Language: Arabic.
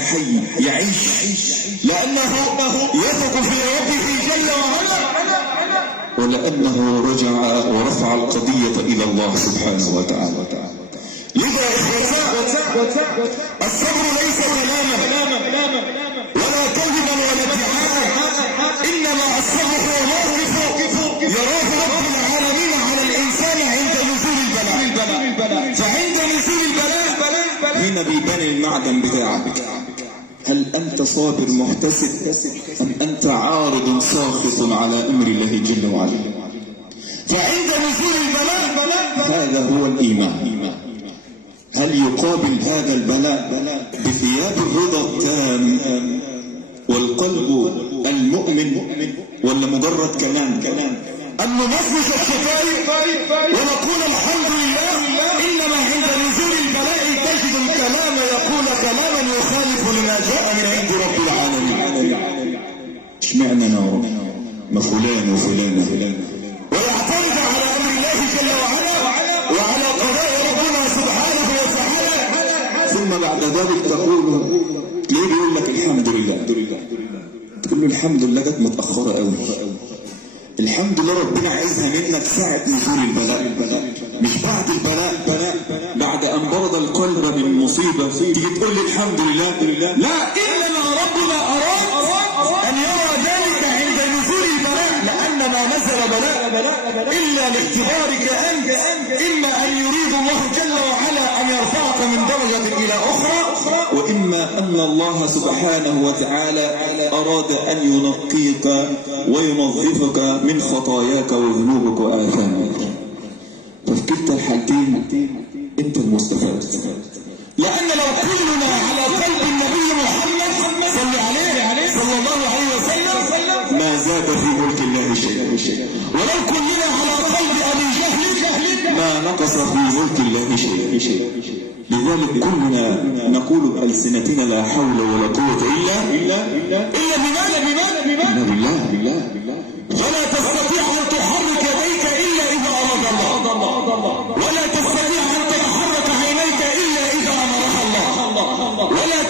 حي يعيش لأنه يثق في ربه جل وعلا، ولأنه رجع ورفع القضية إلى الله سبحانه وتعالى. لذا الصبر ليس كلاما ولا كذبا ولا ادعاء، إنما الصبر هو موقف يراه رب العالمين على الإنسان عند نزول البلاء. فعند نزول البلاء هنا بيبان المعدن بتاعك، هل أنت صابر محتسب أم أنت عارض ساخط على أمر الله جل وعلا؟ فعند نزول البلاء هذا هو الإيمان. هل يقابل هذا البلاء بثياب الرضا التام والقلب المؤمن، ولا مجرد كلام أن ننفذ الشفايف ونقول الحمد لله؟ إنما عند نزول البلاء تجد الكلام يقول كلاما يخالف لما جاء من عند رب العالمين. اشمعنى نار ما فلان وفلان ويعترض على أمر الله جل وعلا وعلى قضاء ربنا سبحانه وتعالى، ثم بعد ذلك تقول ليه بيقول لك الحمد لله؟ تقول له الحمد لله جت متأخرة قوي. الحمد لله ربنا عايزها منك ساعة نزول البلاء، مش بعد البلاء. بعد أن برد القلب بالمصيبة تيجي تقول لي الحمد لله. لا، إنما ربنا أراد أن يرى ذلك عند نزول البلاء، لأن ما نزل بلاء إلا لاختبارك أنت. إما أن يريد الله جل وعلا أن يرفعك من درجة إلى أخرى، وإما أن الله سبحانه وتعالى أراد أن ينقيك وينظفك من خطاياك وذنوبك وآثامك. ففي كلتا الحالتين أنت المستفاد، لأن لو كلنا على قلب النبي محمد صلى الله عليه وسلم ما زاد في ملك الله شيء، ولو كلنا على قلب أبي جهل ما نقص في ملك الله شيء. لذلك كلنا نقول بألسنتنا لا حول ولا قوة إلا بالله. فلا تستطيع أن تحرك يديك إلا إذا أراد الله، ولا تستطيع أن تتحرك عينيك إلا إذا أمرها الله، ولا